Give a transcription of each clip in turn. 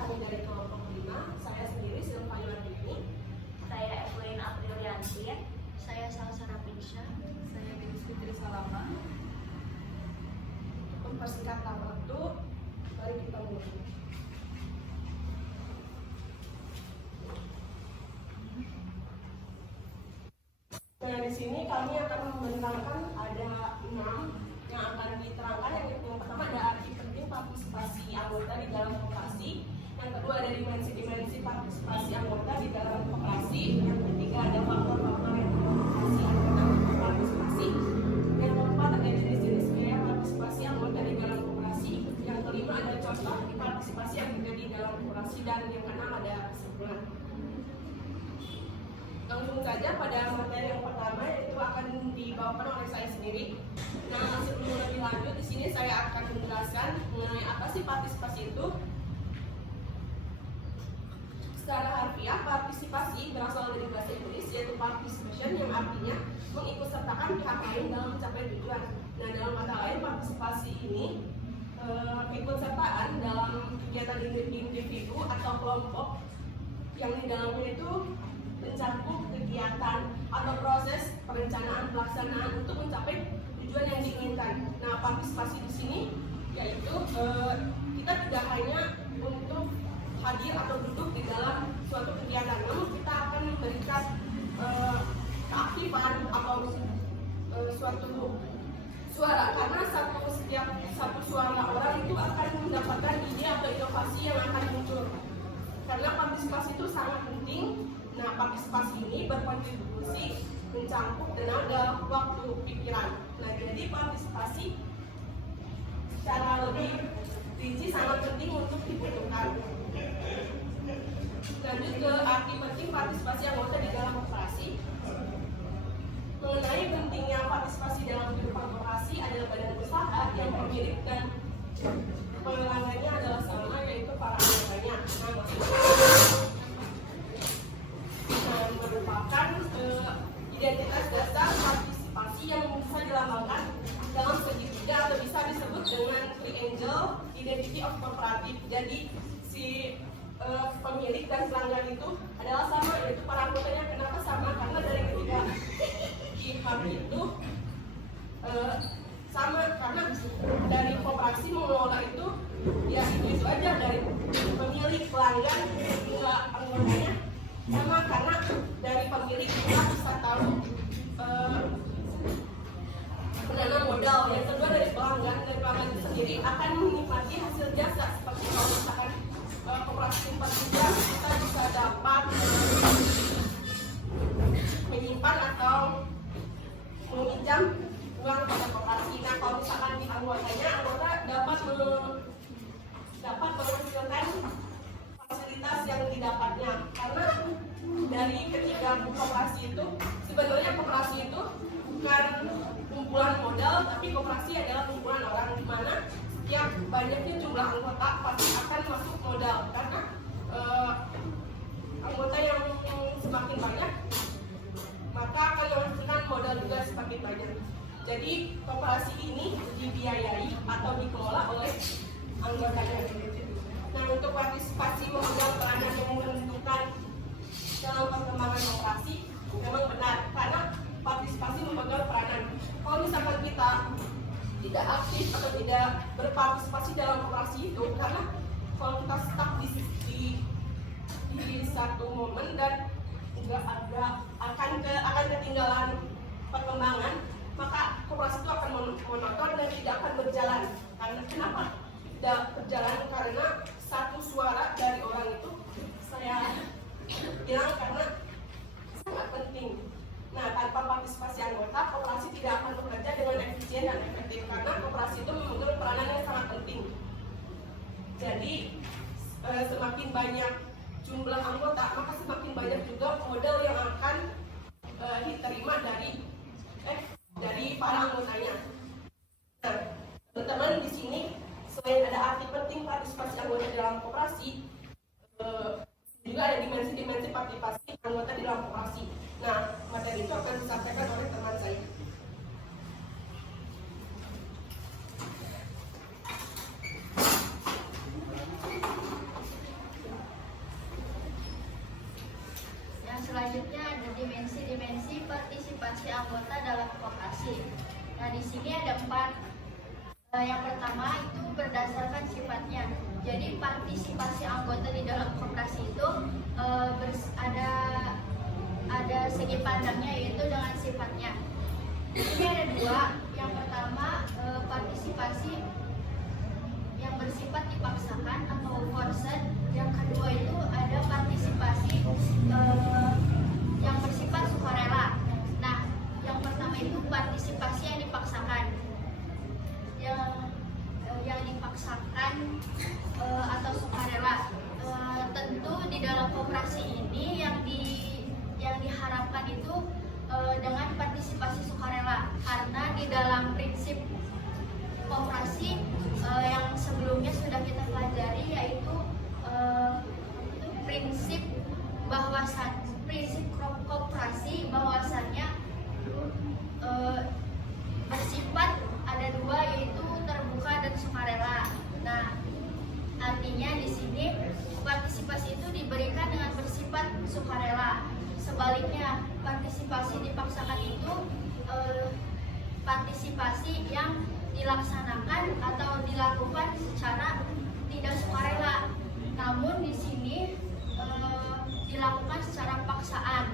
kami dari kelompok 5. Saya sendiri Silva Yuardini. Saya Evelyn Apriliantin. Saya Salsa Rapinsya. Saya Denis Fitri Salama. Mempersingkat waktu, mari kita mulai. Nah, di sini kami akan menerangkan ada 6 yang akan diterangkan. Yang pertama ada arti penting partisipasi anggota di dalam koperasi. Yang kedua ada dimensi-dimensi partisipasi anggota di dalam koperasi. Yang ketiga ada faktor-faktor yang mengkoperasi anggota partisipasi. Yang keempat ada jenis-jenis biaya partisipasi anggota di dalam koperasi. Yang kelima ada contoh partisipasi yang terjadi di dalam koperasi. Dan yang keenam ada kesimpulan. Langsung saja pada materi yang pertama, yaitu akan dibawakan oleh saya sendiri. Nah, sebelum lebih lanjut, di sini saya akan menjelaskan mengenai apa sih partisipasi itu. Secara harfiah, partisipasi berasal dari bahasa Inggris, yaitu participation, yang artinya mengikutsertakan pihak lain dalam mencapai tujuan. Nah, dalam kata lain, partisipasi ini keikutsertaan dalam kegiatan individu atau kelompok yang di dalamnya itu mencakup kegiatan atau proses perencanaan pelaksanaan untuk mencapai tujuan yang diinginkan. Nah, partisipasi di sini yaitu kita tidak hanya untuk hadir atau duduk di dalam suatu kegiatan, namun kita akan memberikan keaktifan atau suatu suara, karena setiap satu suara orang itu akan mendapatkan ide atau inovasi yang akan muncul. Karena partisipasi itu sangat penting. Nah, partisipasi ini berkontribusi mencakup tenaga, waktu, pikiran. Nah, jadi partisipasi secara lebih rinci sangat penting untuk dibutuhkan. Lanjut ke arti penting partisipasi anggota di dalam koperasi. Mengenai pentingnya partisipasi dalam kehidupan koperasi adalah badan usaha yang pemilik dan pelanggannya adalah sama, yaitu para anggotanya. Merupakan identitas dasar partisipasi yang bisa dilambangkan dalam segitiga atau bisa disebut dengan triangle identity of cooperative. Jadi si pemilik dan pelanggan itu adalah sama, yaitu para anggotanya. Kenapa sama? Karena dari ketiga pihak itu sama, karena dari koperasi mengelola itu ya itu aja, dari pemilik, pelanggan hingga anggotanya sama, karena dari pemilik kita bisa tahu pendanaan modal. Yang kedua dari pelanggan itu sendiri akan menikmati hasil jasa, seperti kalau misalkan koperasi simpan pinjam, kita bisa dapat menyimpan atau meminjam uang pada koperasi. Nah, kalau misalkan di anggotanya, anggota dapat menghasilkan fasilitas yang didapatnya, karena dari ketiga koperasi itu sebenarnya koperasi itu bukan kumpulan modal, tapi koperasi adalah kumpulan orang, di mana setiap banyaknya jumlah anggota pasti akan masuk modal, karena anggota yang semakin banyak maka akan menghasilkan modal juga semakin banyak. Jadi koperasi ini dibiayai atau dikelola oleh anggotanya. Nah, untuk partisipasi memegang peranan yang menentukan dalam perkembangan koperasi memang benar, karena partisipasi memegang peranan. Kalau misalkan kita tidak aktif atau tidak berpartisipasi dalam koperasi itu, karena kalau kita stuck di satu momen dan nggak ada akan ketinggalan perkembangan, maka koperasi itu akan monoton dan tidak akan berjalan. Karena kenapa tidak berjalan? Karena satu suara dari orang itu saya bilang karena sangat penting. Nah, tanpa partisipasi anggota, koperasi tidak akan bekerja dengan efisien dan efektif, karena koperasi itu memegang peranan yang sangat penting. Jadi semakin banyak jumlah anggota, maka semakin banyak juga modal yang akan diterima dari para anggotanya. Nah, teman-teman, di sini selain ada arti penting partisipasi anggota dalam koperasi, juga ada dimensi-dimensi partisipasi anggota di dalam koperasi. Nah, materi itu akan disampaikan oleh teman saya. di sini ada 4. Yang pertama itu berdasarkan sifatnya. Jadi partisipasi anggota di dalam koperasi itu ada segi pandangnya, yaitu dengan sifatnya. Di sini ada 2. Yang pertama partisipasi yang bersifat dipaksakan atau forced. Yang kedua itu ada partisipasi yang bersifat sukarela. Nah, yang pertama itu partisipasi yang dipaksakan. Yang dipaksakan atau sukarela. Tentu di dalam koperasi ini yang diharapkan itu dengan partisipasi sukarela, karena di dalam prinsip koperasi yang sebelumnya sudah kita pelajari, yaitu prinsip koperasi bahwasannya bersifat ada 2, yaitu terbuka dan sukarela. Nah, artinya di sini partisipasi itu diberikan dengan bersifat sukarela. Sebaliknya, partisipasi dipaksakan itu partisipasi yang dilaksanakan atau dilakukan secara tidak sukarela, namun di sini dilakukan secara paksaan.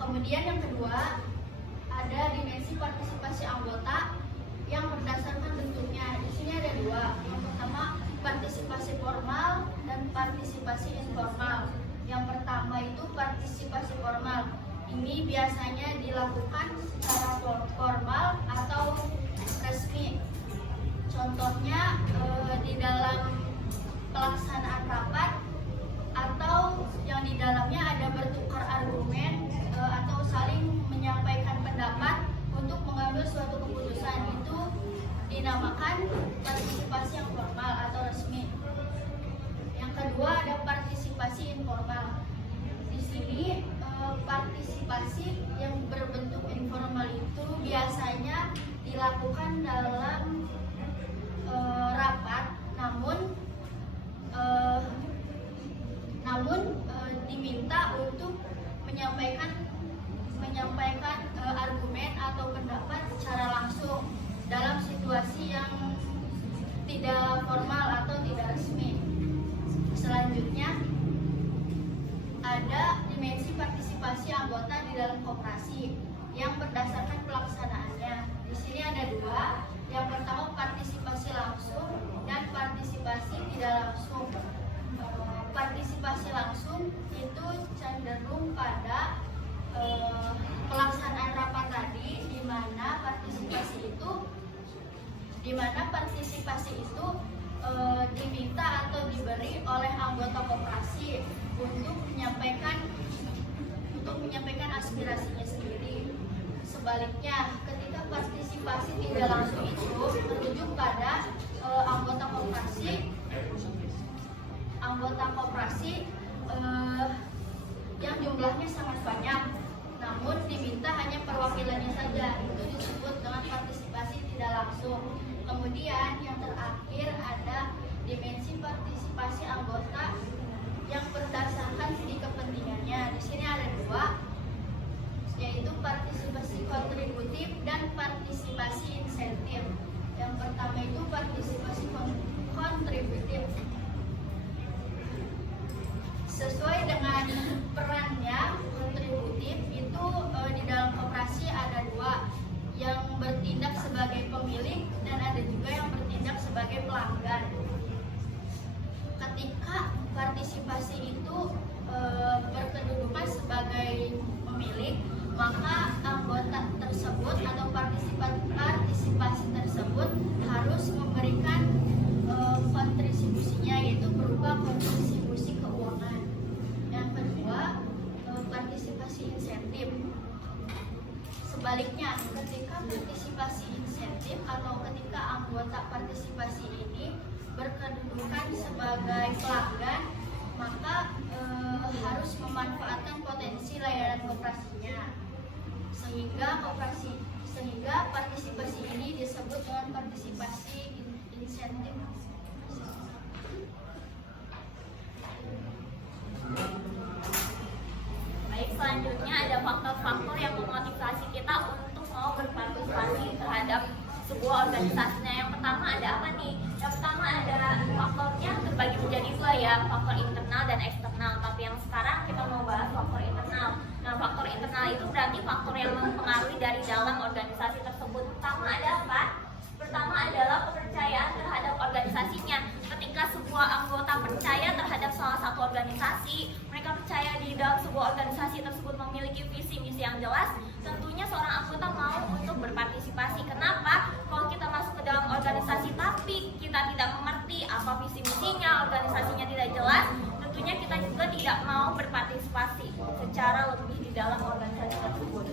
Kemudian yang kedua, ada dimensi partisipasi anggota yang berdasarkan bentuknya. Di sini ada 2. Yang pertama partisipasi formal dan partisipasi informal. Yang pertama itu partisipasi formal. Ini biasanya dilakukan secara formal atau resmi. Contohnya di dalam pelaksanaan rapat, atau yang di dalamnya ada bertukar argumen atau saling menyampaikan pendapat untuk mengambil suatu keputusan. Itu dinamakan partisipasi yang formal atau resmi. Yang kedua ada partisipasi informal. Di sini partisipasi yang berbentuk informal itu biasanya dilakukan dalam rapat, namun diminta untuk menyampaikan argumen atau pendapat secara langsung dalam situasi yang tidak formal atau tidak resmi. Selanjutnya ada dimensi partisipasi anggota di dalam koperasi yang berdasarkan pelaksanaannya. Di sini ada 2. Yang pertama partisipasi langsung dan partisipasi tidak langsung. Partisipasi langsung itu cenderung pada pelaksanaan rapat tadi, di mana partisipasi itu diminta atau diberi oleh anggota koperasi untuk menyampaikan aspirasinya sendiri. Sebaliknya, ketika partisipasi tidak langsung itu merujuk pada anggota koperasi yang jumlahnya sangat banyak, namun diminta hanya perwakilannya saja. Itu disebut dengan partisipasi tidak langsung. Kemudian yang terakhir ada dimensi partisipasi anggota yang berdasarkan studi kepentingannya. Di sini ada 2, yaitu partisipasi kontributif dan partisipasi insentif. Yang pertama itu partisipasi kontributif. Sesuai dengan perannya, kontributif itu di dalam koperasi ada 2, yang bertindak sebagai pemilik dan ada juga yang bertindak sebagai pelanggan. Ketika partisipasi itu berkedudukan sebagai pemilik, maka anggota tersebut atau partisipasi tersebut harus memberikan kontribusinya, yaitu berupa kontribusi keuangan. Yang kedua, partisipasi insentif. Sebaliknya, ketika partisipasi insentif atau ketika anggota partisipasi ini berkedudukan sebagai pelanggan, maka harus memanfaatkan potensi layanan koperasinya, sehingga partisipasi ini disebut dengan partisipasi insentif. Baik, selanjutnya ada faktor-faktor yang memotivasi kita untuk mau berpartisipasi dan eksternal. Tapi yang sekarang kita mau bahas faktor internal. Nah, faktor internal itu berarti faktor yang mempengaruhi dari dalam organisasi tersebut. Pertama ada apa? Pertama adalah kepercayaan terhadap organisasinya. Ketika sebuah anggota percaya terhadap salah satu organisasi, mereka percaya di dalam sebuah organisasi tersebut memiliki visi misi yang jelas, tentunya seorang anggota mau untuk berpartisipasi. Kenapa? Kalau kita masuk ke dalam organisasi tapi kita tidak mengerti apa visi misinya, organisasinya tidak jelas, tentunya kita juga tidak mau berpartisipasi secara lebih di dalam organisasi tersebut.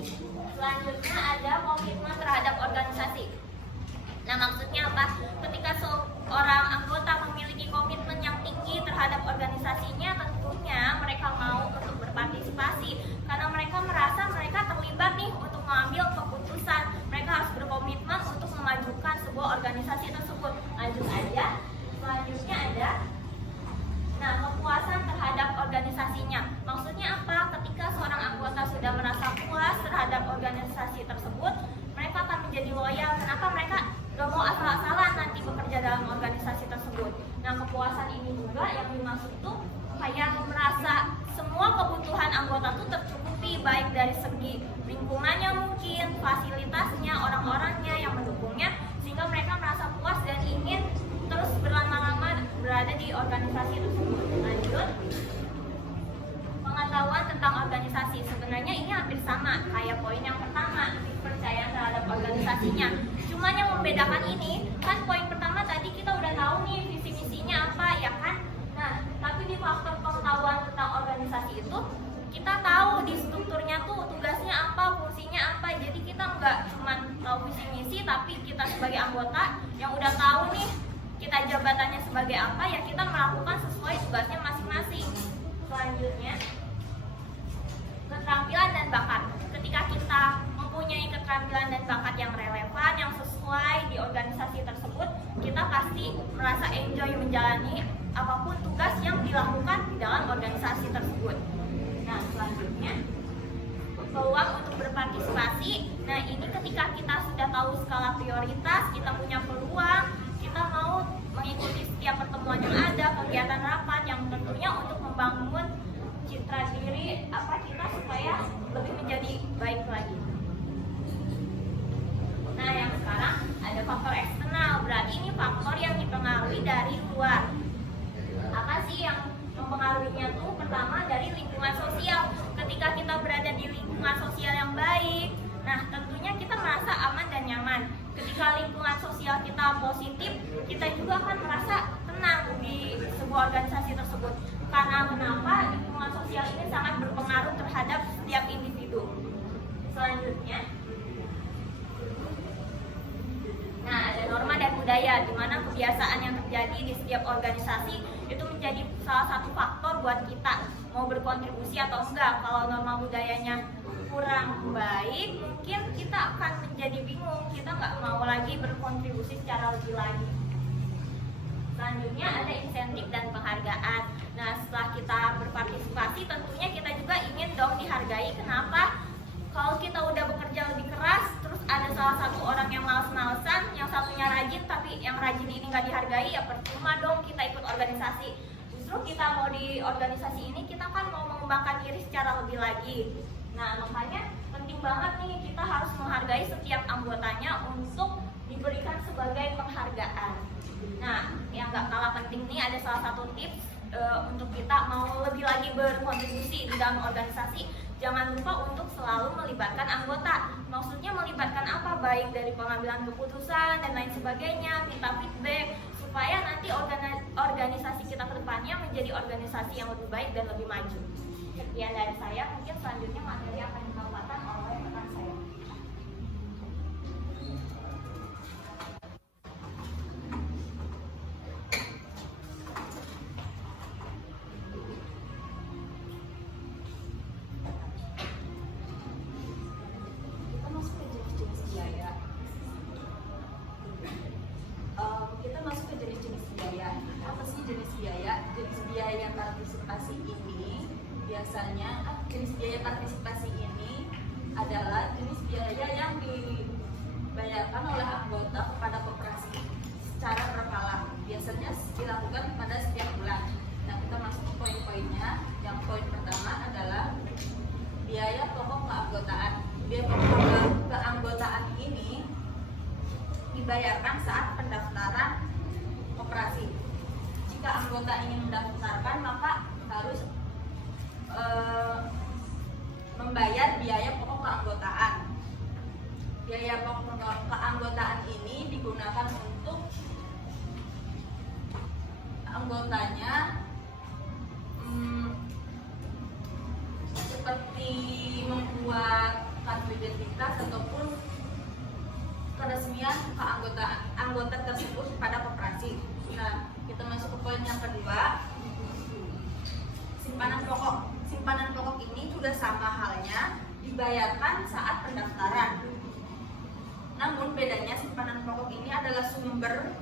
Selanjutnya ada komitmen terhadap organisasi. Nah, maksudnya apa? Ketika seorang anggota memiliki komitmen yang tinggi terhadap organisasinya, tentunya mereka mau untuk berpartisipasi karena mereka merasa mereka terlibat nih untuk mengambil keputusan. Mereka harus berkomitmen untuk memajukan sebuah organisasi tersebut. Lanjut aja. Selanjutnya ada kepuasan terhadap organisasinya. Maksudnya apa? Ketika seorang anggota sudah merasa puas terhadap organisasi tersebut, mereka akan menjadi loyal. Kenapa? Mereka gak mau asal-asalan nanti bekerja dalam organisasi tersebut. Nah, kepuasan ini juga yang dimaksud itu kayak merasa semua kebutuhan anggota itu tercukupi, baik dari segi lingkungannya mungkin, fasilitasnya, orang-orangnya yang mendukungnya, sehingga mereka merasa puas dan ingin terus berlama-lama berada di organisasi tersebut. Lanjut, pengetahuan tentang organisasi. Sebenarnya ini hampir sama kayak poin yang pertama, kepercayaan terhadap organisasinya. Cuman yang membedakan ini, kan poin pertama tadi kita udah tahu nih visi misinya apa, ya kan? Nah, tapi di faktor pengetahuan tentang organisasi itu, kita tahu di strukturnya tuh tugasnya apa, fungsinya apa. Jadi kita nggak cuma tahu visi misi, tapi kita sebagai anggota yang udah tahu nih kita jabatannya sebagai apa, ya kita melakukan sesuai tugasnya masing-masing. Selanjutnya, keterampilan dan bakat. Ketika kita mempunyai keterampilan dan bakat yang relevan, yang sesuai di organisasi tersebut, kita pasti merasa enjoy menjalani apapun tugas yang dilakukan di dalam organisasi tersebut. Nah, selanjutnya, peluang untuk berpartisipasi. Nah, ini ketika kita sudah tahu skala prioritas, kita punya peluang, kita mau mengikuti setiap pertemuan yang ada, kegiatan rapat yang tentunya untuk membangun citra diri kita supaya lebih menjadi baik lagi. Nah, yang sekarang ada faktor eksternal, berarti ini faktor yang dipengaruhi dari luar. Apa sih yang mempengaruhinya tuh? Pertama dari lingkungan sosial. Ketika kita berada di lingkungan sosial yang baik, nah tentunya kita merasa aman dan nyaman. Ketika lingkungan sosial kita positif, kita juga akan merasa tenang di sebuah organisasi tersebut. Karena kenapa? Lingkungan sosial ini sangat berpengaruh terhadap setiap individu. Selanjutnya, nah ada norma dan budaya, di mana kebiasaan yang terjadi di setiap organisasi itu menjadi salah satu faktor buat kita mau berkontribusi atau enggak. Kalau norma budayanya kurang baik, mungkin kita akan menjadi bingung, kita nggak mau lagi berkontribusi secara lebih lagi. Selanjutnya ada insentif dan penghargaan. Nah, setelah kita berpartisipasi, tentunya kita juga ingin dong dihargai. Kenapa? Kalau kita udah bekerja lebih keras, terus ada salah satu orang yang males-malesan, yang satunya rajin, tapi yang rajin ini nggak dihargai, ya percuma dong kita ikut organisasi. Justru kita mau di organisasi ini, kita kan mau mengembangkan diri secara lebih lagi. Nah, makanya penting banget nih kita harus menghargai setiap anggotanya untuk diberikan sebagai penghargaan. Nah, yang gak kalah penting nih ada salah satu tips untuk kita mau lebih lagi berkontribusi di dalam organisasi. Jangan lupa untuk selalu melibatkan anggota. Maksudnya melibatkan apa? Baik dari pengambilan keputusan dan lain sebagainya, minta feedback, supaya nanti organisasi kita ke depannya menjadi organisasi yang lebih baik dan lebih maju. Sekian dari saya, mungkin selanjutnya materi akan dibawakan oleh rekan saya. Kita masuk ke jenis-jenis biaya. Apa sih jenis biaya? Jenis biaya partisipasi ini biasanya jenis biaya partisipasi ini adalah jenis biaya yang dibayarkan oleh anggota kepada koperasi secara berkala. Biasanya dilakukan pada setiap bulan. Nah, kita masuk ke poin-poinnya. biaya pokok keanggotaan. Biaya pokok keanggotaan ini dibayarkan saat pendaftaran koperasi. Jika anggota ingin mendaftarkan, maka harus membayar biaya pokok keanggotaan. Biaya pokok keanggotaan ini digunakan untuk anggotanya seperti membuat kartu identitas ataupun keresmian keanggotaan anggota tersebut pada koperasi. Nah, kita masuk ke poin yang kedua, simpanan pokok. Simpanan pokok ini juga sama halnya dibayarkan saat pendaftaran. Namun bedanya simpanan pokok ini adalah sumber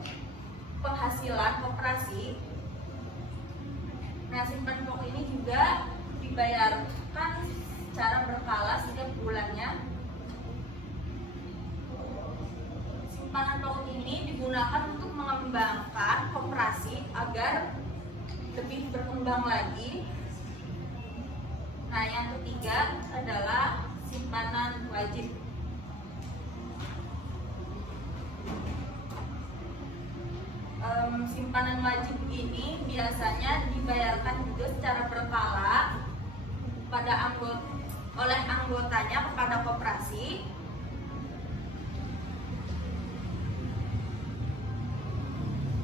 penghasilan koperasi. Nah, simpanan pokok ini juga dibayarkan secara berkala setiap bulannya. Simpanan pokok ini digunakan untuk mengembangkan koperasi agar lebih berkembang lagi. Nah, yang ketiga adalah simpanan wajib. Simpanan wajib ini biasanya dibayarkan juga secara berkala oleh anggotanya kepada koperasi.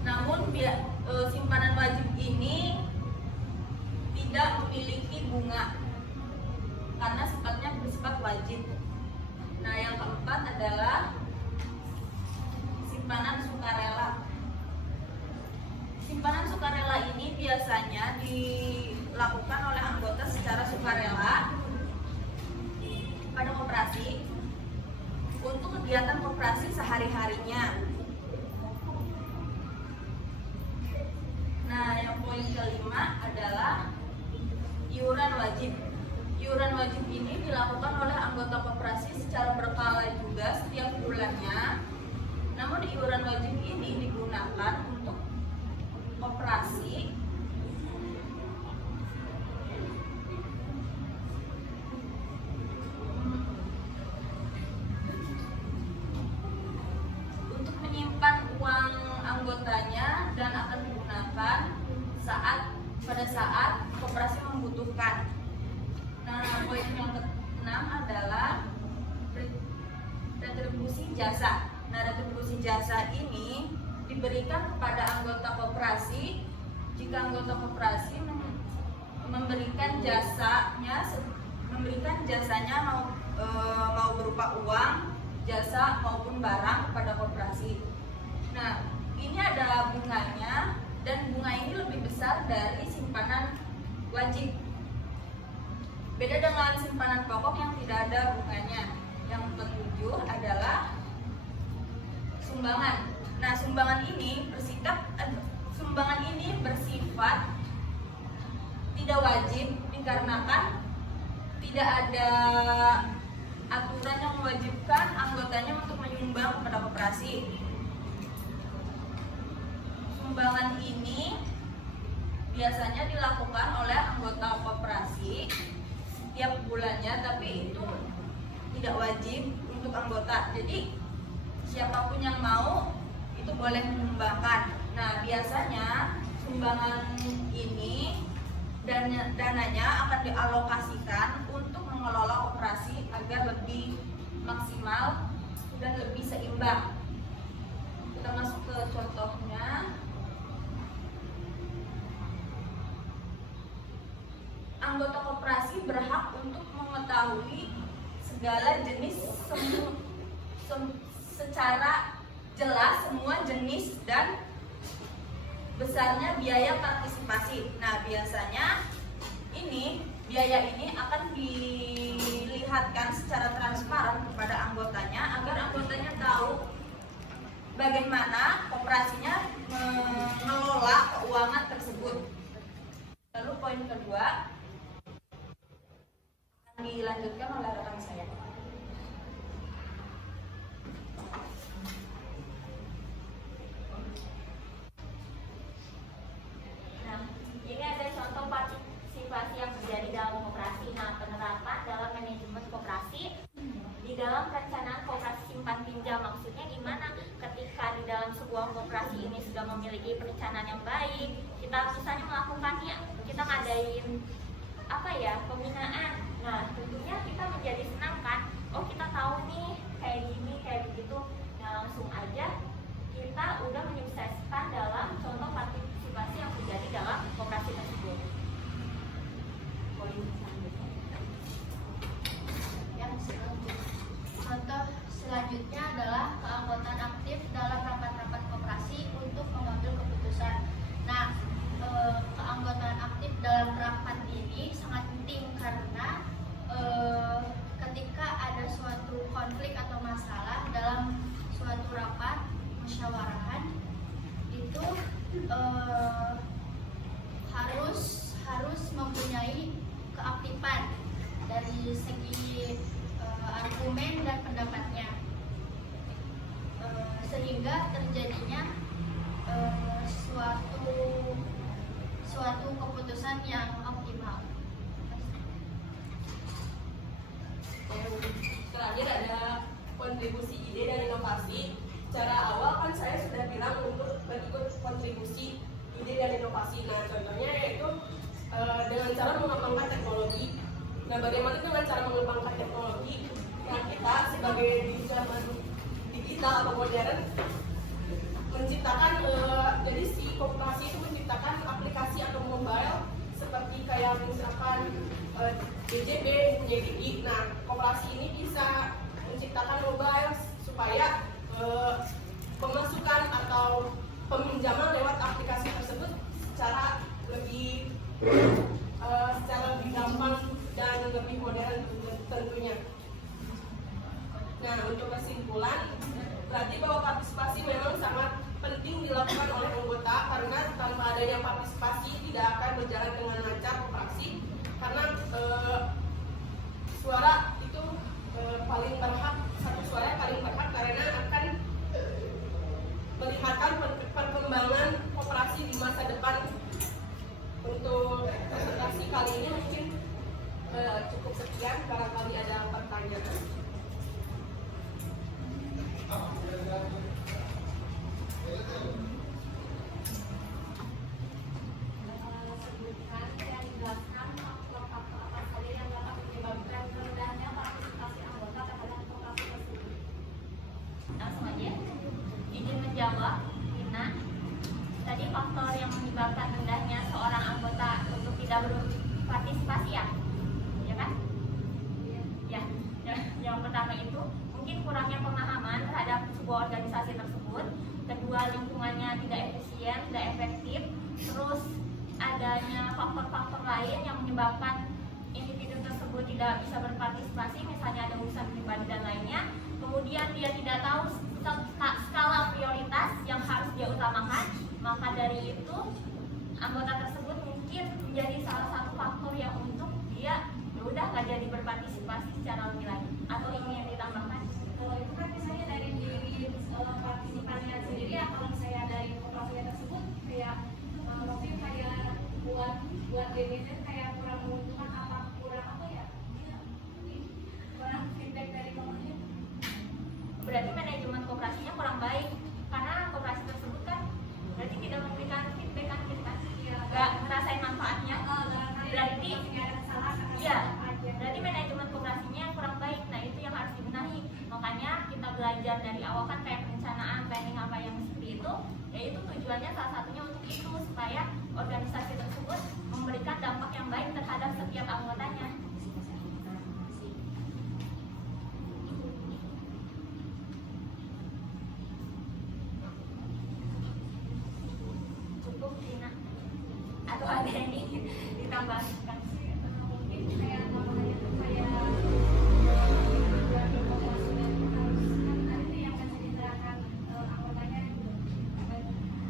Namun simpanan wajib ini tidak memiliki bunga karena sifatnya bersifat wajib. Nah, yang keempat adalah simpanan sukarela. Simpanan sukarela ini biasanya dilakukan oleh anggota secara sukarela pada koperasi untuk kegiatan koperasi sehari-harinya. Nah, yang poin kelima adalah iuran wajib. Iuran wajib ini dilakukan oleh anggota koperasi secara berkala juga setiap bulannya. Namun iuran wajib ini digunakan untuk koperasi untuk menyimpan uang anggotanya dan akan digunakan pada saat koperasi membutuhkan. Nah, poin yang keenam adalah retribusi jasa. Nah, retribusi jasa ini diberikan kepada anggota koperasi jika anggota koperasi memberikan jasanya mau berupa uang, jasa maupun barang kepada koperasi. Nah, ini ada bunganya dan bunga ini lebih besar dari simpanan wajib. Beda dengan simpanan pokok yang tidak ada bunganya. Yang ketujuh adalah sumbangan. Nah, sumbangan ini bersifat tidak wajib dikarenakan tidak ada aturan yang mewajibkan anggotanya untuk menyumbang kepada koperasi. Sumbangan ini biasanya dilakukan oleh anggota koperasi setiap bulannya, tapi itu tidak wajib untuk anggota. Jadi siapapun yang mau itu boleh menyumbangkan. Nah, biasanya sumbangan ini dananya akan dialokasikan untuk mengelola koperasi agar lebih maksimal dan lebih seimbang. Kita masuk ke contohnya. Anggota koperasi berhak untuk mengetahui segala jenis secara jelas semua jenis dan besarnya biaya partisipasi. Nah, biasanya biaya ini akan dilihatkan secara transparan kepada anggotanya agar anggotanya tahu bagaimana koperasinya mengelola keuangan tersebut. Lalu poin kedua akan dilanjutkan oleh rekan saya. Nah, ini ada contoh partisipasi yang terjadi dalam koperasi. Nah, penerapan dalam manajemen dalam perencanaan koperasi simpan pinjam. Maksudnya gimana? Ketika di dalam sebuah koperasi ini sudah memiliki perencanaan yang baik, kita misalnya melakukannya, kita ngadain pembinaan. Nah, tentunya kita menjadi senang kan? Oh, kita tahu nih kayak gini, kayak begitu. Nah, langsung aja kita udah menyukseskan dalam contoh partisipasi yang terjadi dalam koperasi tersebut. Contoh selanjutnya adalah keanggotaan aktif dalam rapat-rapat koperasi untuk mengambil keputusan. Nah, keanggotaan aktif dalam rapat ini sangat penting karena ketika ada suatu konflik atau masalah dalam suatu rapat musyawarahan itu harus mempunyai keaktifan dari segi argumen dan pendapatnya, sehingga terjadinya suatu keputusan yang optimal. Terakhir ada kontribusi ide dan inovasi. Secara awal kan saya sudah bilang untuk berikut kontribusi ide dan inovasi. Nah, contohnya yaitu dengan cara mengembangkan teknologi. Nah, bagaimana dengan cara mengembangkan teknologi yang kita sebagai di zaman digital atau modern menciptakan jadi si koperasi itu menciptakan aplikasi atau mobile seperti kayak misalkan DJB punya Gigi. Nah, koperasi ini bisa menciptakan mobile supaya pemasukan atau peminjaman lewat aplikasi tersebut secara lebih gampang dan lebih modern tentunya. Nah, untuk kesimpulan, berarti bahwa partisipasi memang sangat penting dilakukan oleh anggota karena tanpa adanya partisipasi tidak akan berjalan dengan lancar koperasi karena suara itu paling berhak, satu suara paling berhak karena akan melihatkan perkembangan koperasi di masa depan. Untuk presentasi kali ini mungkin cukup sekian, barangkali ada pertanyaan. Sebutkan yang dijelaskan faktor-faktor apa saja yang dapat menyebabkan rendahnya partisipasi anggota terhadap koperasi tersebut. Langsung aja, izin menjawab, Rina. Tadi faktor yang menyebabkan rendahnya seorang anggota untuk tidak berpartisipasi ya kan? Ya. Yang pertama itu mungkin kurangnya pemahaman terhadap sebuah organisasi tersebut. Kedua, lingkungannya tidak efisien, tidak efektif. Terus adanya faktor-faktor lain yang menyebabkan individu tersebut tidak bisa berpartisipasi, misalnya ada urusan pribadi dan lainnya. Kemudian dia tidak tahu skala prioritas yang harus dia utamakan. Maka dari itu anggota tersebut mungkin menjadi salah satu faktor yang untuk dia udah nggak jadi berpartisipasi secara lebih lanjut. Atau ini yang ditambahkan? Kalau itu kan misalnya dari diri partisipannya sendiri ya, kalau saya dari koperasi tersebut kayak mungkin kayak buat dirinya kayak kurang menguntungkan kurang feedback dari koperasi. Berarti manajemen koperasinya kurang baik karena koperasi tersebut kan berarti tidak memberikan feedback kan kita nggak ngerasain manfaatnya. Berarti berarti manajemen koperasinya kurang baik. Nah, itu yang harus dibenahi. Makanya kita belajar dari awal kan kayak perencanaan, planning apa yang seperti itu, yaitu tujuannya salah satunya untuk itu supaya organisasi tersebut memberikan dampak yang baik terhadap setiap anggotanya. Cukup, Dina? Atau ada yang ditambahkan? Mungkin kayak namanya tuh kayak yang masih diterapkan anggotanya,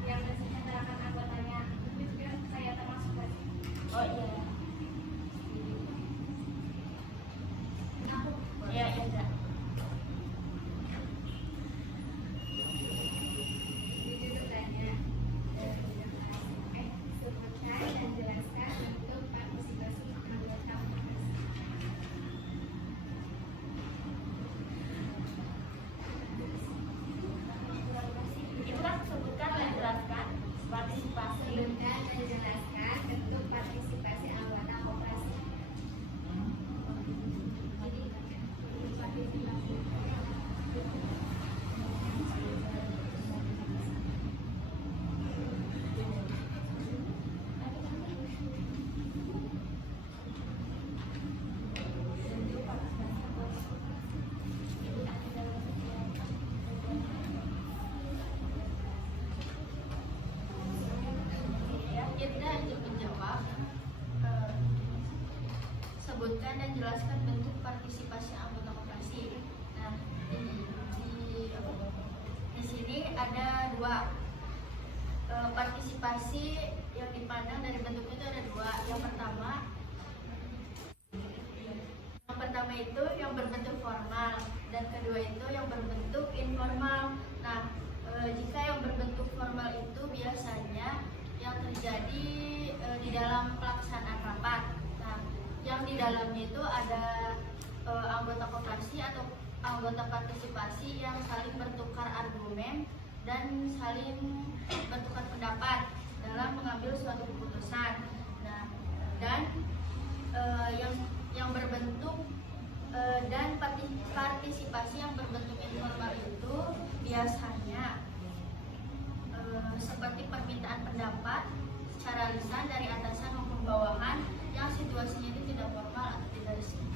yang masih diterapkan anggotanya itu kan saya termasuk lagi. Oh iya. Iya, iya. Sebutkan dan jelaskan bentuk partisipasi anggota koperasi. sebutkan dan jelaskan bentuk partisipasi anggota koperasi. Nah, di sini ada dua partisipasi yang dipandang dari bentuknya itu ada dua. Yang pertama itu yang berbentuk formal dan kedua itu yang berbentuk informal. Nah, jika yang berbentuk formal itu biasanya yang terjadi di dalam pelaksanaan rapat. Nah, yang di dalamnya itu ada anggota koperasi atau anggota partisipasi yang saling bertukar argumen dan saling bertukar pendapat dalam mengambil suatu keputusan. Nah, dan yang berbentuk dan partisipasi yang berbentuk informal itu biasanya seperti permintaan pendapat secara lisan dari atasan maupun bawahan yang situasinya itu tidak formal atau tidak resmi.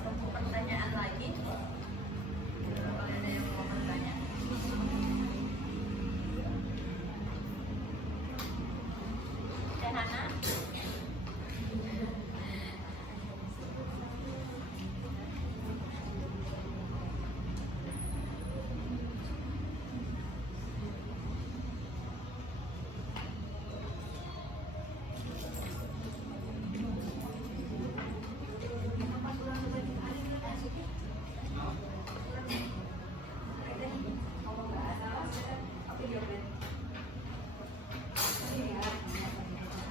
Satu pertanyaan lagi. Kalau ada yang mau bertanya. Dan Hana,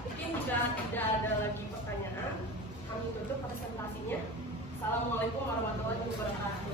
Mungkin jika tidak ada lagi pertanyaan, kami tutup presentasinya. Assalamualaikum warahmatullahi wabarakatuh.